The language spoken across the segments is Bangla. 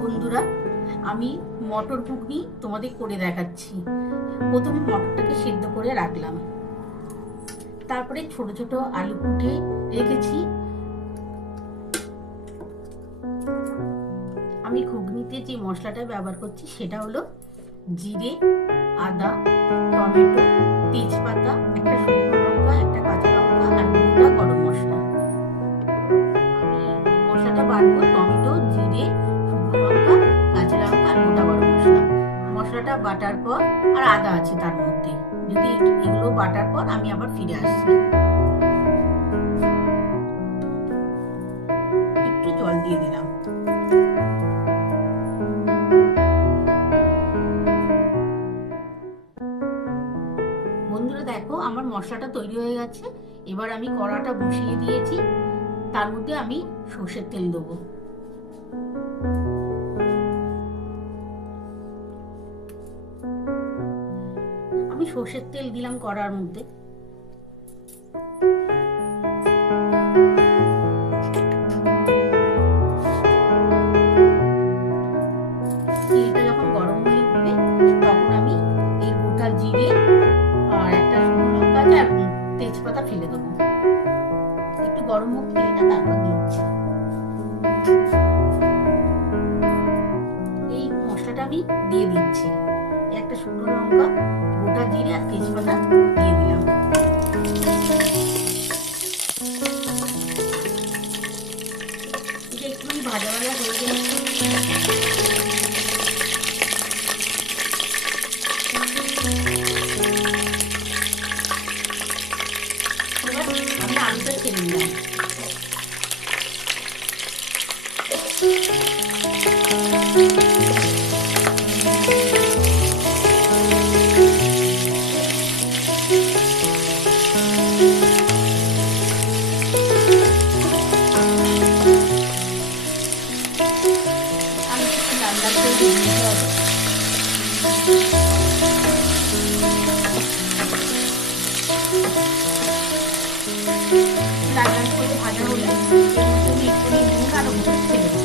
বন্ধুরা, আমি মটর ঘুগনি তোমাদের করে দেখাচ্ছি। প্রথমে মটরটাকে সিদ্ধ করে রাখলাম, তারপরে ছোট ছোট আলু কুটে রেখেছি। আমি ঘুগনিতে যে মশলাটা ব্যবহার করছি সেটা হলো জিরে, আদা, টমেটো, তেজপাতা, একটা শুকনো লঙ্কা, একটা কাঁচা লঙ্কা আর দুটা গরম মশলা। আমি মশলাটা বাটবো টমেটো, জিরে, শুকনো লঙ্কা, কাঁচা লঙ্কা আর গোটা গরম মশলা। মশলাটা বাটার পর আর আদা আছে তার মধ্যে, যদি এগুলো বাটার পর আমি আবার ফিরে আসছি। একটু জল দিয়ে দিলাম। বন্ধুরা দেখো, আমার মশলাটা তৈরি হয়ে গেছে। এবার আমি কড়াটা বসিয়ে দিয়েছি, তার মধ্যে আমি সর্ষের তেল দেবো। আমি সর্ষের তেল দিলাম কড়ার মধ্যে। তেলটা যখন গরম হয়ে উঠবে তখন আমি এই গোটা জিরে আর একটা শুকনো লঙ্কা আর তেজপাতা ফেলে দেবো। একটু গরম হোক তেলটা, তারপর দিচ্ছি। এই মশলাটা আমি দিয়ে দিচ্ছি। একটা শুকনো লঙ্কা, গোটা জিরে আর তেজপাতা দিয়ে দিলাম। এটা একটু ভাজা ভাজা হয়ে গেলে আমি আলুটা ছেড়ে দিলাম। লাল লাল করে ভেজে নিতে হবে। লাল লাল করে ভাজা হলে এর মধ্যে আমি একটু নুন আর হলুদ ছেড়ে দেবো।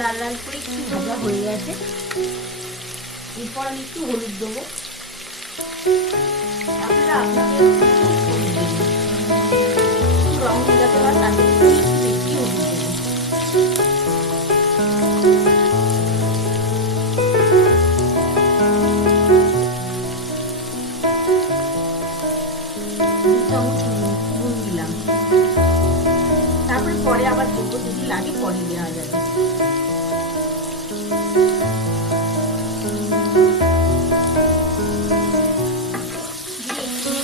লাল লাল করে একটু ভাজা হয়ে গেছে। এরপর আমি একটু হলুদ দেবো। আপনারা আপনাদের একটু রং মেলাতে পারেন, তাতে একটু বেশি হলুদ দেবো। নুন দিলাম, তারপরে পরে আবার দেবো, যদি লাগে পরে দেওয়া যাবে।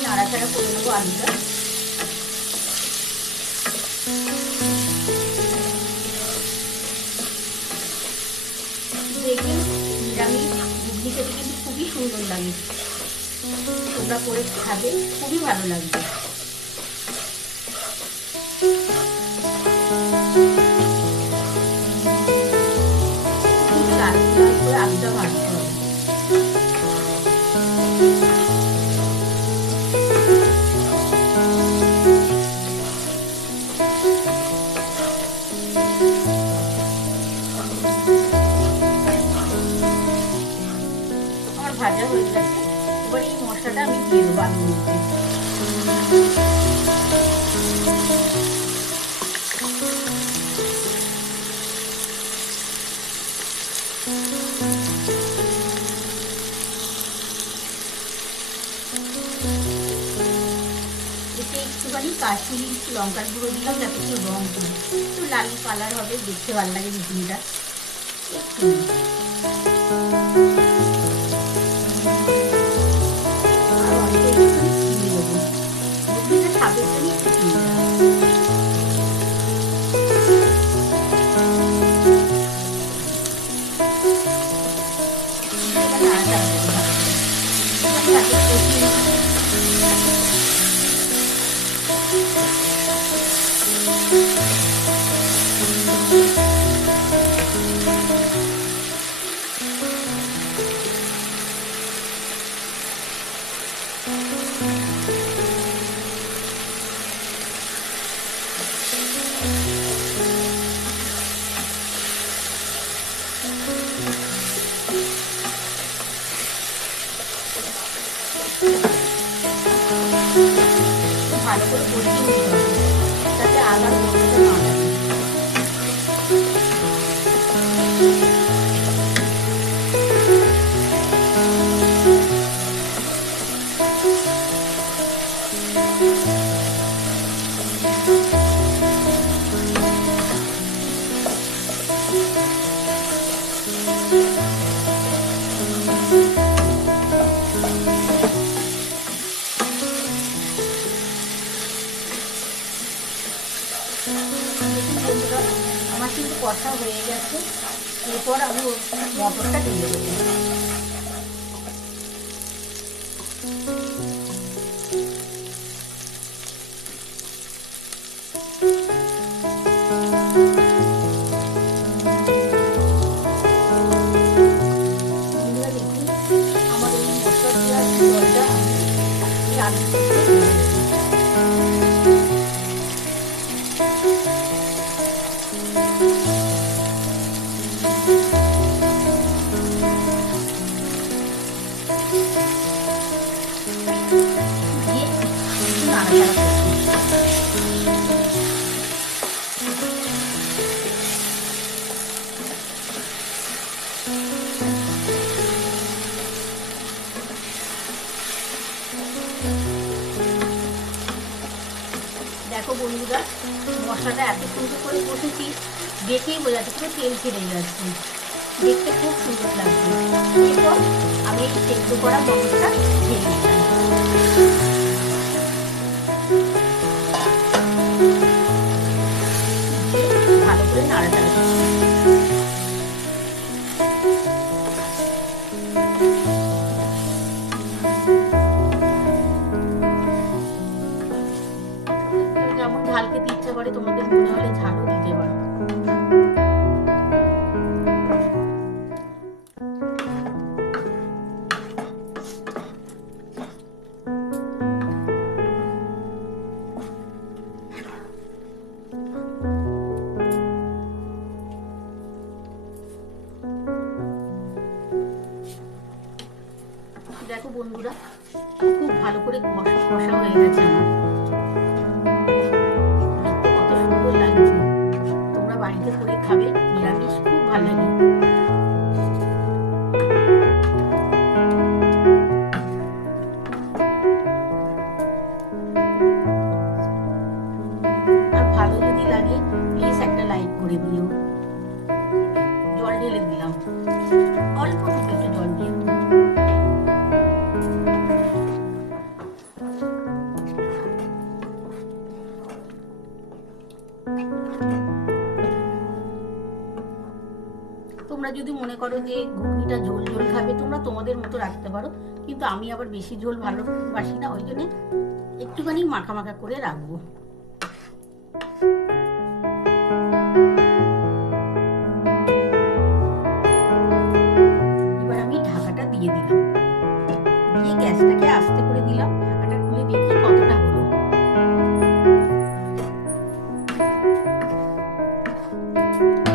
নাড়াচাড়া করে নেবো আলুটা। দেখবেন নিরামিষ ঘুগনি খেতে কিন্তু খুবই সুন্দর লাগে। তোমরা করে খাবে, খুবই ভালো লাগবে। লাল লাল করে আলুটা ভাজতে হবে। আমার ভাজা হয়ে গেছে। এবার এই মশলাটা আমি দিয়ে দেবো আলুর মধ্যে। এতে একটুখানি কাশ্মীরি লঙ্কার গুঁড়ো দিলাম, যাতে একটু রং হয়, একটু লাল কালার হবে, দেখতে ভালো লাগে ঘুগনিটা। একটু ভালো করে কষিয়ে নিতে হবে যাতে আদার গন্ধটা না লাগে। আমার কিন্তু কষা হয়ে গেছে, এরপর আমি মটরটা দিয়ে দেবো। আমার এই মশলা দেওয়ার জলটা আমি আলু দেখো বন্ধুরা, মশলাটা এত সুন্দর করে কষেছি, দেখেই বোঝা যাচ্ছে পুরো তেল ছেড়ে যাচ্ছে, দেখতে খুব সুন্দর লাগছে। এরপর আমি এই সেদ্ধ করা মশলাটা ঢেলে দিলাম। ভালো করে নাড়াচাড়া যেমন ঝাল খেতে ইচ্ছা করে, তোমাদের মনে হলে ঝালও দিতে পারো। দেখো বন্ধুরা, খুব ভালো করে কষা হয়ে গেছে আমার, কত সুন্দর লাগছে। তোমরা বাড়িতে করে খাবে, নিরামিষ খুব ভালো লাগে। আর ভালো যদি লাগে প্লিজ একটা লাইক করে দিও। জল ঢেলে দিলাম, অল্প একটু জল দিয়ে। তোমরা যদি মনে করো যে ঘুগনিটা ঝোল ঝোল খাবে, তোমরা তোমাদের মতো রাখতে পারো, কিন্তু আমি আবার বেশি ঝোল ভালোবাসি না, ওই জন্য একটুখানি মাখা মাখা করে রাখবো। এবার আমি ঢাকাটা দিয়ে দিলাম, দিয়ে গ্যাসটাকে আস্তে করে দিলাম। ঢাকাটা খুলে দেখি কতটা হলো।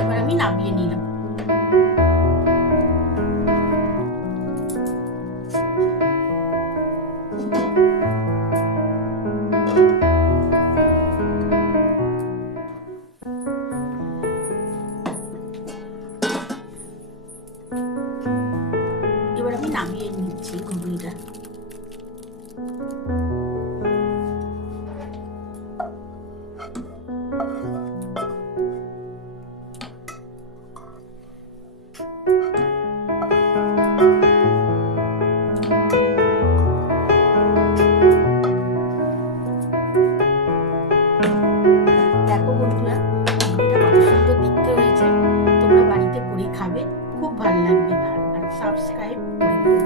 এবার আমি নামিয়ে নিলাম। এবার আমি নামিয়ে নিচ্ছি ঘুগনিটা। দেখো বন্ধুরা, ঘুগনিটা কত সুন্দর দেখতে হয়েছে। তোমরা বাড়িতে করে খাবে, খুব ভালো লাগবে। আর সাবস্ক্রাইব করে দিও।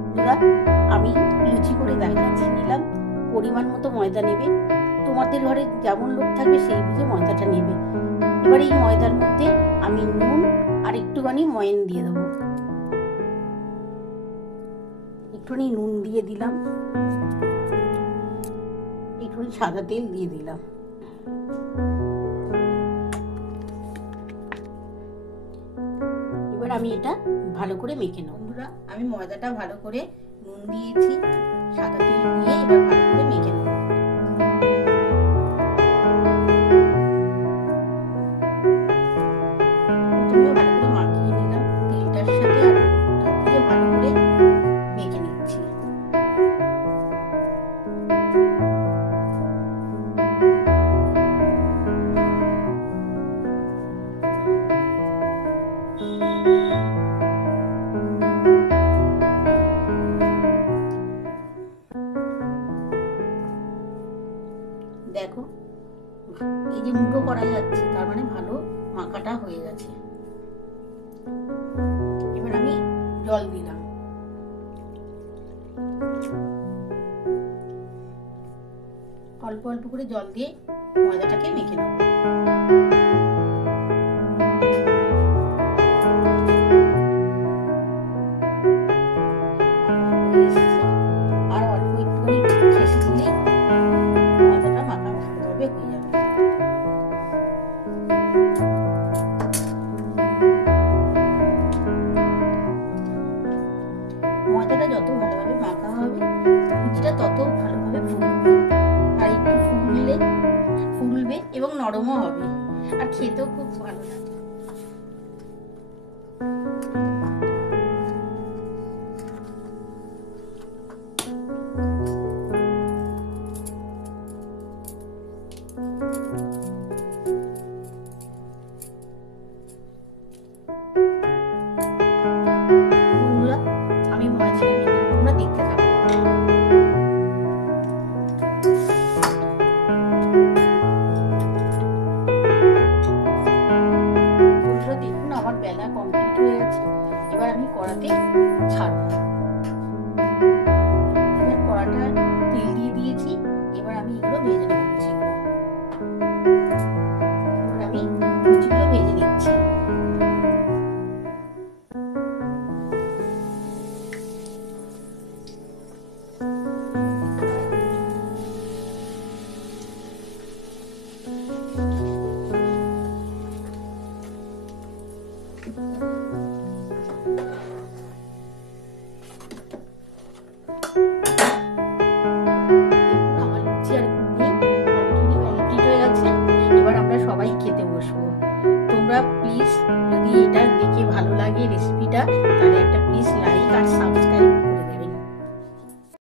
বন্ধুরা, আমি লুচি করে দেখাচ্ছি। নিলাম পরিমাণ মতো ময়দা নেবে, তোমাদের ঘরে যেমন লোক থাকবে সেই বুঝে ময়দাটা নেবে। এবার এই ময়দার মধ্যে আমি নুন আর একটুখানি ময়ন দিয়ে দেবো। একটুখানি নুন দিয়ে দিলাম, একটুখানি সাদা তেল দিয়ে দিলাম। এবার আমি এটা ভালো করে মেখে নেব। বন্ধুরা, আমি ময়দাটা ভালো করে নুন দিয়েছি, সাদা তেল দিয়ে এবার ভালো করে মেখে নেব। অল্প করে জল দিয়ে ময়দাটাকে মেখে নেব। আর অল্প একটুখানি ঘেঁষে দিলে ময়দাটা মাখা ভালোভাবে হয়ে যাবে। ময়দাটা যত ভালোভাবে মাখা হবে লুচিটা তত ভালোভাবে ফুলবে, আর একটু ফুলবে এবং নরমও হবে, আর খেতেও খুব ভালো লাগে। আমি ময়দাটা মেখে তোমরা দেখতে থাকো। দেখুন আমার বেলা কমপ্লিট হয়ে গেছে। এবার আমি কড়াতে ছাড়বো। এবার কড়াটা তেল দিয়ে দিয়েছি। এবার আমি এগুলো ভেজে নিচ্ছি। এবার আমি লুচিগুলো ভেজে নিচ্ছি। সবাই খেতে বসবো। তোমরা প্লিজ যদি এটা দেখে ভালো লাগে রেসিপিটা, তাহলে একটা